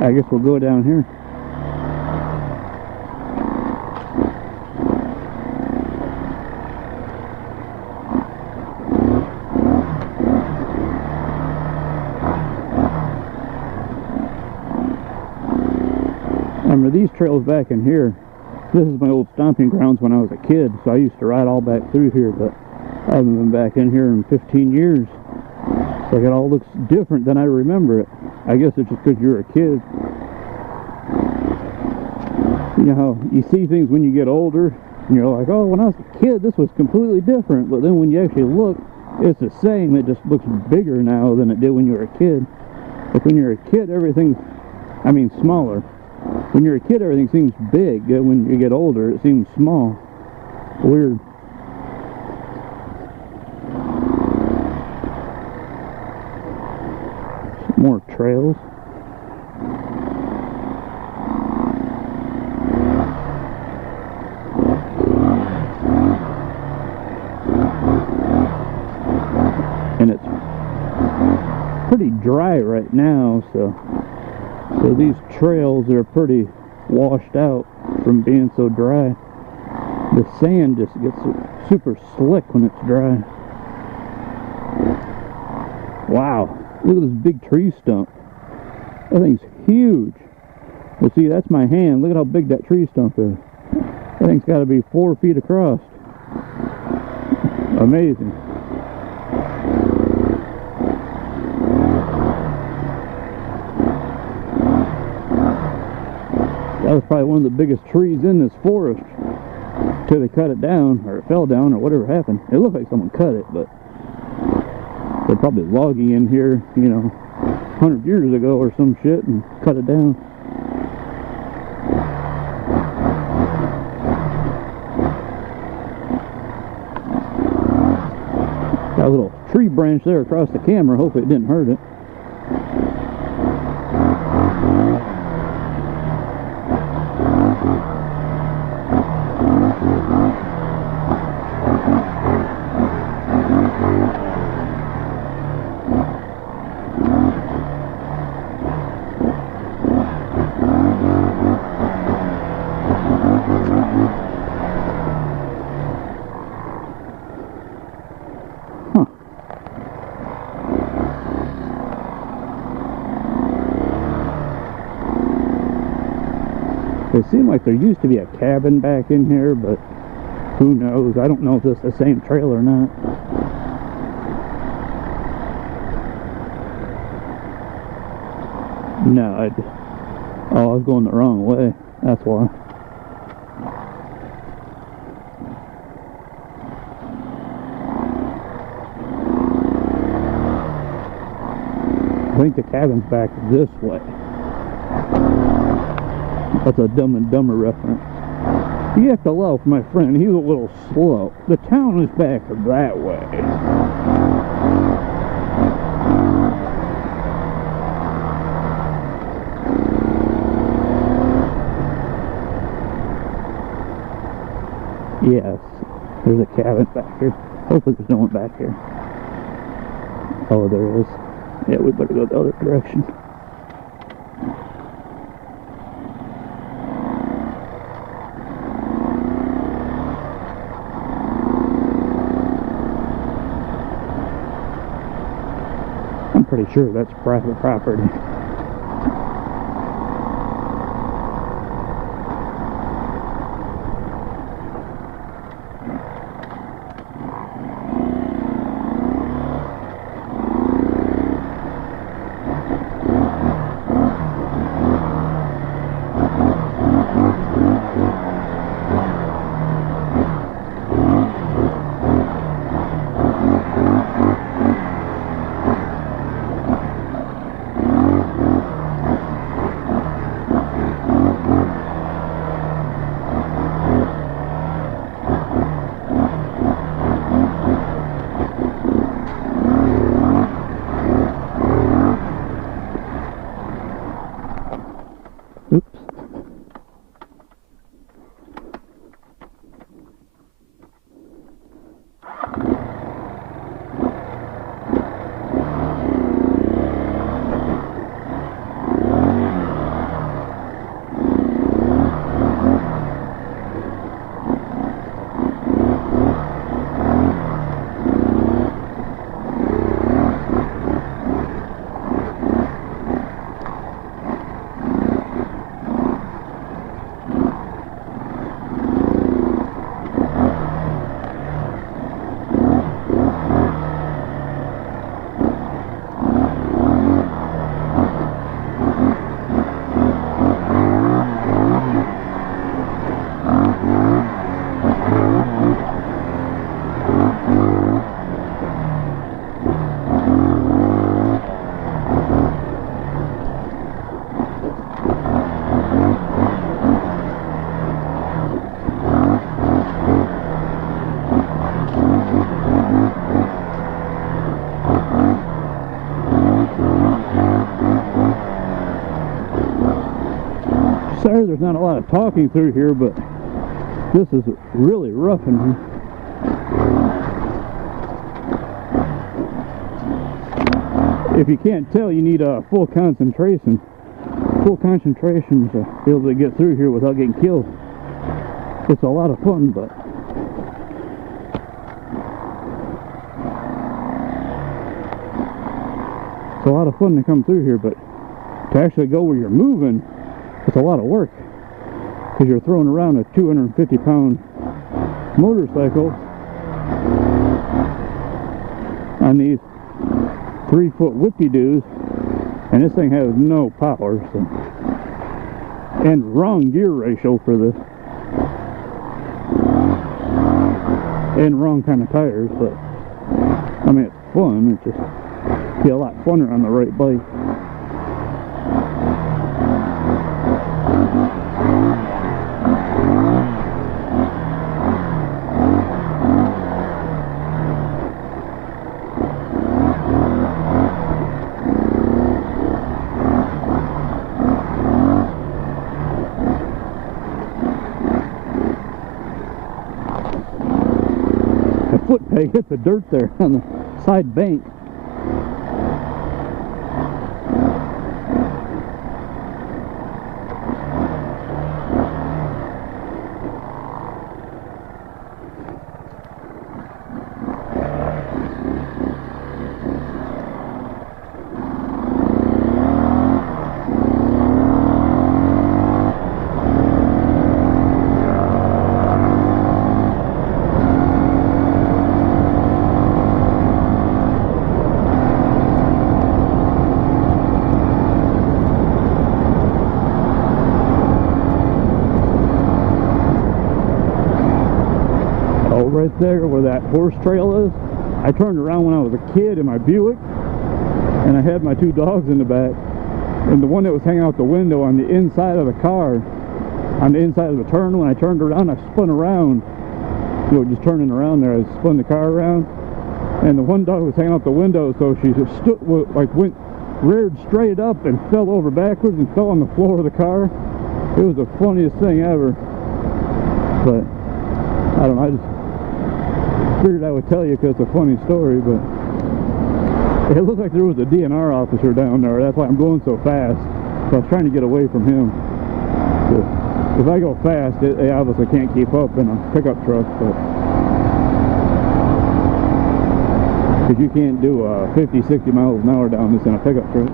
I guess we'll go down here. Remember these trails back in here, this is my old stomping grounds when I was a kid, so I used to ride all back through here, but I haven't been back in here in 15 years. Like, it all looks different than I remember it. I guess it's just because you're a kid. You know how you see things when you get older, and you're like, oh, when I was a kid, this was completely different. But then when you actually look, it's the same. It just looks bigger now than it did when you were a kid. Like, when you're a kid, everything, I mean, smaller. When you're a kid, everything seems big. When you get older, it seems small. Weird. Some more trails. And it's pretty dry right now, so these trails are pretty washed out from being so dry. The sand just gets super slick when it's dry. Wow, look at this big tree stump. That thing's huge. Well, see, that's my hand. Look at how big that tree stump is. That thing's got to be 4 feet across. Amazing. That was probably one of the biggest trees in this forest till they cut it down, or it fell down, or whatever happened. It looked like someone cut it, but they're probably logging in here, you know, 100 years ago or some shit and cut it down. Got a little tree branch there across the camera. Hopefully it didn't hurt it. It seemed like there used to be a cabin back in here, but who knows? I don't know if it's the same trail or not. No, I was going the wrong way. That's why. I think the cabin's back this way. That's a Dumb and Dumber reference. You have to allow for my friend, he's a little slow. The town is back that way. Yes, there's a cabin back here. Hopefully there's no one back here. Oh, there is. Yeah, we better go the other direction. I'm pretty sure that's private property. Sorry there's not a lot of talking through here, but this is really rough in here. If you can't tell, you need a full concentration to be able to get through here without getting killed. It's a lot of fun, but it's a lot of fun to come through here, but to actually go where you're moving, it's a lot of work, because you're throwing around a 250-pound motorcycle on these 3-foot whippy-doos, and this thing has no power, so. And wrong gear ratio for this, and wrong kind of tires, but I mean, it's fun. It's just be a lot funner on the right bike. The foot peg hit the dirt there on the side bank. Right there where that horse trail is, I turned around when I was a kid in my Buick, and I had my 2 dogs in the back, and the one that was hanging out the window on the inside of the car, on the inside of the turn, when I turned around, I spun around, you know, just turning around there, I spun the car around, and the one dog was hanging out the window, so she just stood, like reared straight up and fell over backwards and fell on the floor of the car. It was the funniest thing ever, but I don't know, I just figured I would tell you because it's a funny story, but it looked like there was a DNR officer down there. That's why I'm going so fast. So I was trying to get away from him. If I go fast, they obviously can't keep up in a pickup truck, but because you can't do 50, 60 miles an hour down this in a pickup truck.